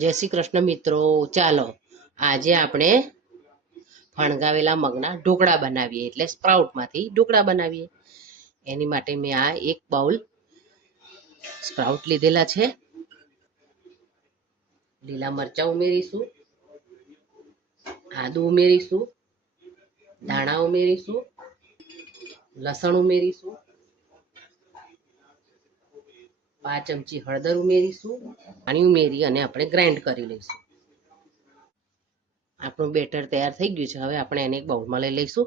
જય શ્રી કૃષ્ણ મિત્રો, ચાલો આજે આપણે ફણગાવેલા મગના ઢોકળા બનાવીએ, એટલે સ્પ્રાઉટમાંથી ઢોકળા બનાવીએ. એની માટે મેં આ એક બાઉલ સ્પ્રાઉટ લીધેલા છે. લીલા મરચાં ઉમેરીશું, આદુ ઉમેરીશું, ધાણા ઉમેરીશું, લસણ ઉમેરીશું, 5 ચમચી હળદર ઉમેરીશું, પાણી ઉમેરી અને આપણે ગ્રાઇન્ડ કરી લઈશું. આપણું બેટર તૈયાર થઈ ગયું છે. હવે આપણે એને એક બાઉલમાં લઈ લઈશું.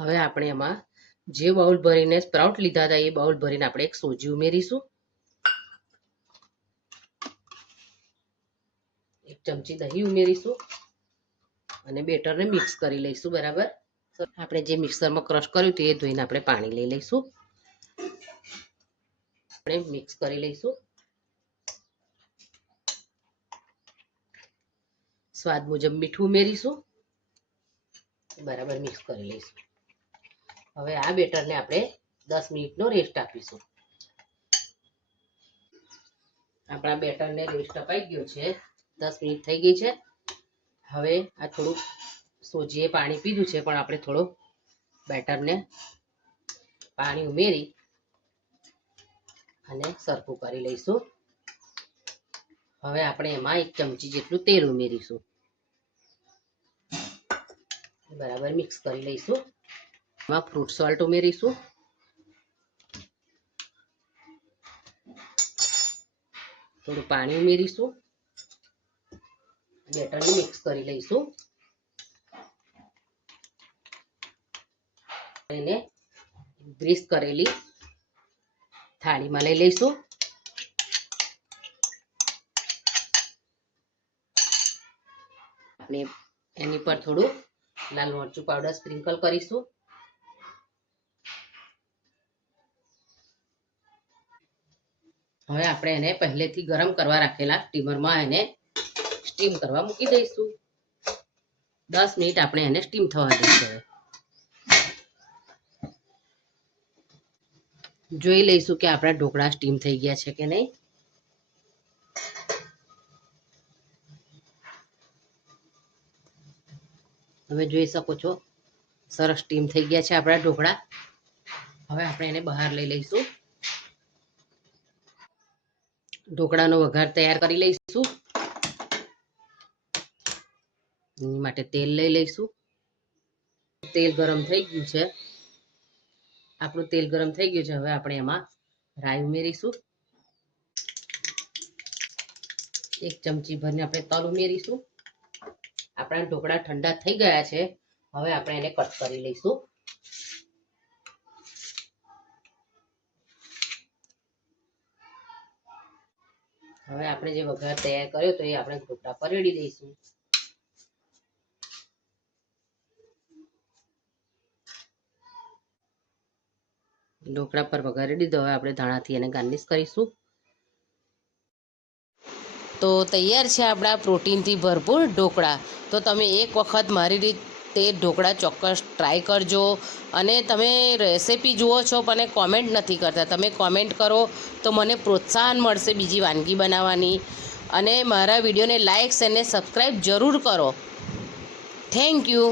હવે આપણે એમાં જે બાઉલ ભરીને સ્પ્રાઉટ લીધા હતા એ બાઉલ ભરીને આપણે એક સોજી ઉમેરીશું. 1 ચમચી દહીં ઉમેરીશું અને બેટરને મિક્સ કરી લઈશું બરાબર. આપણે જે મિક્સરમાં ક્રશ કર્યું હતું એ ધોઈને આપણે પાણી લઈ લઈશું. આપણે મિક્સ કરી લઈશું. સ્વાદ મુજબ મીઠું ઉમેરીશું, બરાબર મિક્સ કરી લઈશું. હવે આ બેટરને આપણે 10 મિનિટનો રેસ્ટ આપીશું. આપણા બેટરને રેસ્ટ અપાઈ ગયો છે, 10 મિનિટ થઈ ગઈ છે. હવે આ થોડુંક સોજીએ પાણી પીધું છે, પણ આપણે થોડું બેટરને પાણી ઉમેરી અને સરખું કરી લઈશું. હવે આપણે એમાં 1 ચમચી જેટલું તેલ ઉમેરીશું, બરાબર મિક્સ કરી લઈશું. એમાં ફ્રૂટ સોલ્ટ ઉમેરીશું, થોડું પાણી ઉમેરીશું, બેટરને મિક્સ કરી લઈશું. એને ગ્રીસ કરેલી થાળીમાં લઈ લઈશું. આપણે એની પર થોડું લાલ મરચું પાવડર સ્પ્રિંકલ કરીશું. હવે આપણે એને પહેલેથી ગરમ કરવા રાખેલા સ્ટીમરમાં એને સ્ટીમ કરવા મૂકી દઈશું. 10 મિનિટ આપણે એને સ્ટીમ થવા દઈશું. જોઈ લઈશું કે આપણા ઢોકળા સ્ટીમ થઈ ગયા છે કે નહીં. તમે જોઈ શકો છો સરસ સ્ટીમ થઈ ગયા છે આપણા ઢોકળા. હવે આપણે એને બહાર લઈ લઈશું. ઢોકળાનો વઘાર તૈયાર કરી લઈશું. એની માટે તેલ લઈ લઈશું. તેલ ગરમ થઈ ગયું છે. આપણું તેલ ગરમ થઈ ગયું છે. હવે આપણે એમાં રાઈ ઉમેરીશું. 1 ચમચી ભરીને આપણે તલ ઉમેરીશું. આપણા ઢોકળા ઠંડા થઈ ગયા છે. હવે આપણે એને કટ કરી લઈશું. હવે આપણે જે વઘાર તૈયાર કર્યો તો એ આપણે ઢોકળા પર રેડી દઈશું. ઢોકળા પર વઘારી દીધો. હવે આપણે ધાણાથી એને ગાર્નિશ કરીશું. તો તૈયાર છે આપણા પ્રોટીનથી ભરપૂર ઢોકળા. તો તમે એક વખત મારી રીતે ઢોકળા ચોક્કસ ટ્રાય કરજો. અને તમે રેસિપી જુઓ છો પણ કોમેન્ટ નથી કરતા. તમે કોમેન્ટ કરો તો મને પ્રોત્સાહન મળશે બીજી વાનગી બનાવવાની. અને મારા વિડીયોને લાઇક અને સબસ્ક્રાઈબ જરૂર કરો. Thank you.